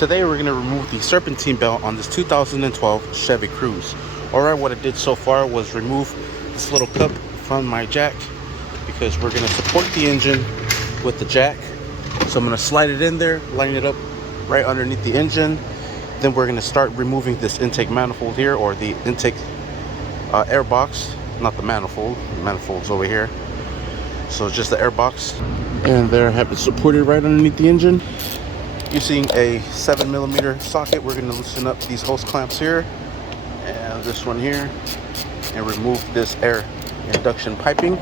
Today we're going to remove the serpentine belt on this 2012 Chevy Cruze. Alright, what I did so far was remove this little cup from my jack because we're going to support the engine with the jack. So I'm going to slide it in there, line it up right underneath the engine. Then we're going to start removing this intake manifold here, or the intake air box, not the manifold. The manifold's over here. So just the air box. And there I have it supported right underneath the engine. Using a 7mm socket, we're going to loosen up these hose clamps here and this one here and remove this air induction piping.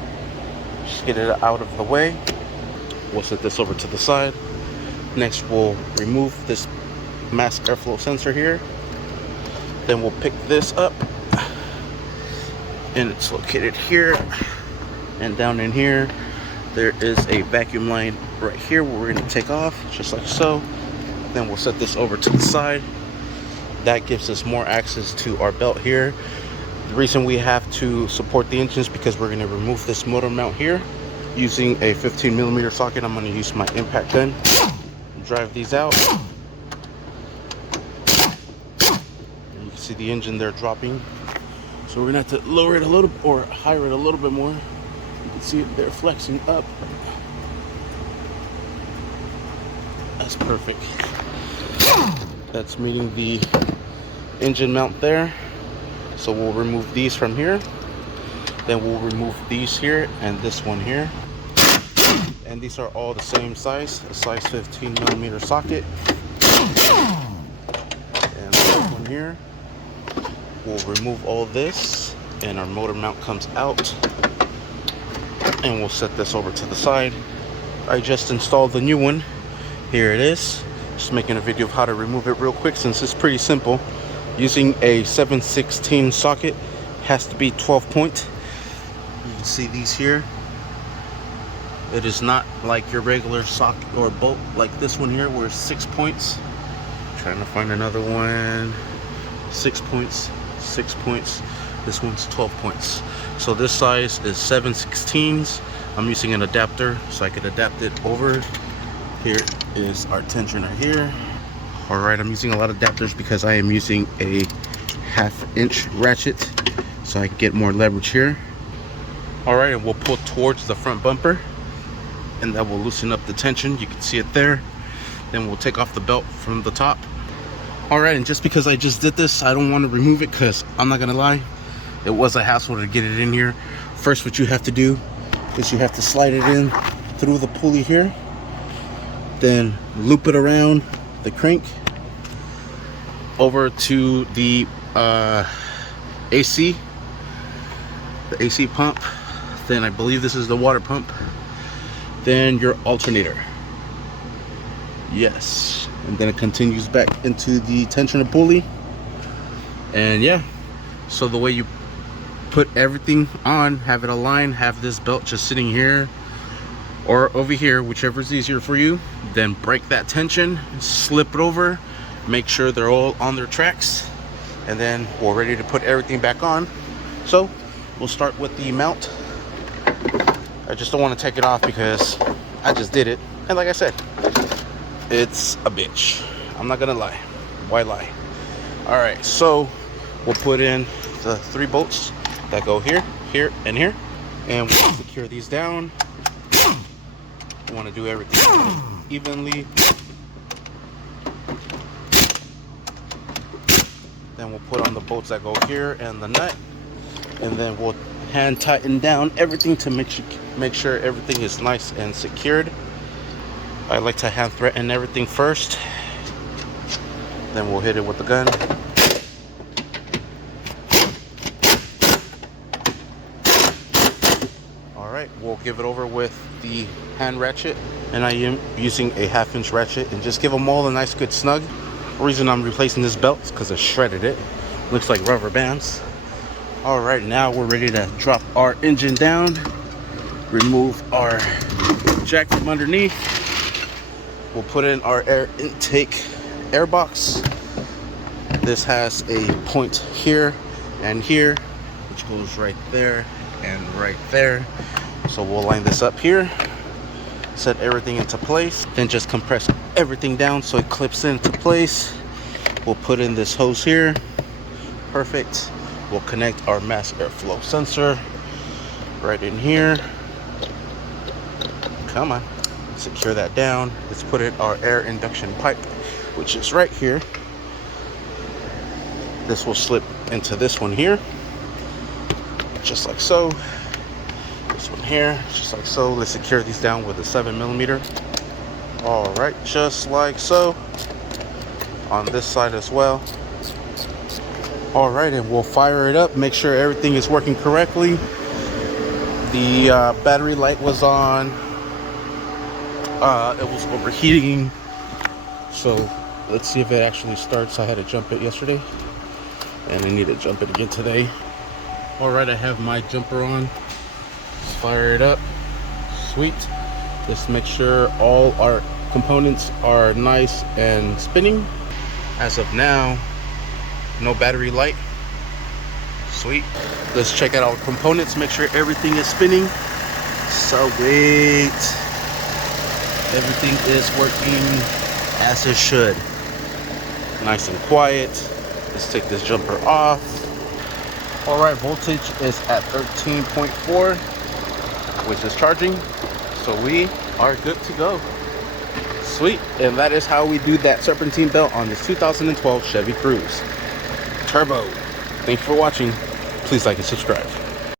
Just get it out of the way. We'll set this over to the side. Next, we'll remove this mass airflow sensor here. Then we'll pick this up, and it's located here. And down in here, there is a vacuum line right here where we're going to take off, just like so. Then we'll set this over to the side. That gives us more access to our belt here. The reason we have to support the engine is because we're going to remove this motor mount here. Using a 15mm socket, I'm going to use my impact gun. Drive these out. And you can see the engine there dropping. So we're going to have to lower it a little, or higher it a little bit more. You can see it there flexing up. That's perfect. That's meeting the engine mount there. So we'll remove these from here. Then we'll remove these here and this one here. And these are all the same size, a size 15mm socket. And this one here. We'll remove all this and our motor mount comes out. And we'll set this over to the side. I just installed the new one. Here it is. Just making a video of how to remove it real quick since it's pretty simple. Using a 7/16 socket, has to be 12 point. You can see these here. It is not like your regular socket or bolt like this one here where it's 6 points. Trying to find another one. 6 points, 6 points. This one's 12 points. So this size is 7/16. I'm using an adapter so I could adapt it over. Here is our tension right here. Alright, I'm using a lot of adapters because I am using a 1/2 inch ratchet so I can get more leverage here. Alright, and we'll pull towards the front bumper and that will loosen up the tension. You can see it there. Then we'll take off the belt from the top. Alright, and just because I just did this, I don't want to remove it because I'm not gonna lie, it was a hassle to get it in here. First, what you have to do is you have to slide it in through the pulley here, then loop it around the crank over to the AC, the AC pump. Then I believe this is the water pump. Then your alternator. Yes, and then it continues back into the tensioner pulley. And yeah, so the way you put everything on, have it aligned, have this belt just sitting here or over here, whichever is easier for you. Then break that tension, slip it over, make sure they're all on their tracks, and then we're ready to put everything back on. So we'll start with the mount. I just don't want to take it off because I just did it, and like I said, it's a bitch. I'm not gonna lie. Why lie? All right, so we'll put in the 3 bolts that go here, here, and here, and we'll secure these down. We want to do everything evenly. Then we'll put on the bolts that go here and the nut, and then we'll hand tighten down everything to make sure everything is nice and secured. I like to hand threaten everything first, then we'll hit it with the gun. Alright, we'll give it over with the hand ratchet, and I am using a 1/2 inch ratchet, and just give them all a nice good snug. The reason I'm replacing this belt is because I shredded it. Looks like rubber bands. Alright, now we're ready to drop our engine down, remove our jack from underneath. We'll put in our air intake air box. This has a point here and here, which goes right there and right there. So we'll line this up here, set everything into place, then just compress everything down so it clips into place. We'll put in this hose here. Perfect. We'll connect our mass airflow sensor right in here. Come on. Secure that down. Let's put in our air induction pipe, which is right here. This will slip into this one here, just like so. This one here, just like so. Let's secure these down with a 7mm. All right, just like so. On this side as well. All right, and we'll fire it up, make sure everything is working correctly. The battery light was on. It was overheating, so let's see if it actually starts. I had to jump it yesterday and I need to jump it again today. All right, I have my jumper on. Let's fire it up. Sweet. Let's make sure all our components are nice and spinning. As of now, no battery light. Sweet. Let's check out our components, make sure everything is spinning. Sweet. Everything is working as it should. Nice and quiet. Let's take this jumper off. All right, voltage is at 13.4, which is charging. So we are good to go. Sweet. And that is how we do that serpentine belt on this 2012 Chevy Cruze Turbo. Thanks for watching. Please like and subscribe.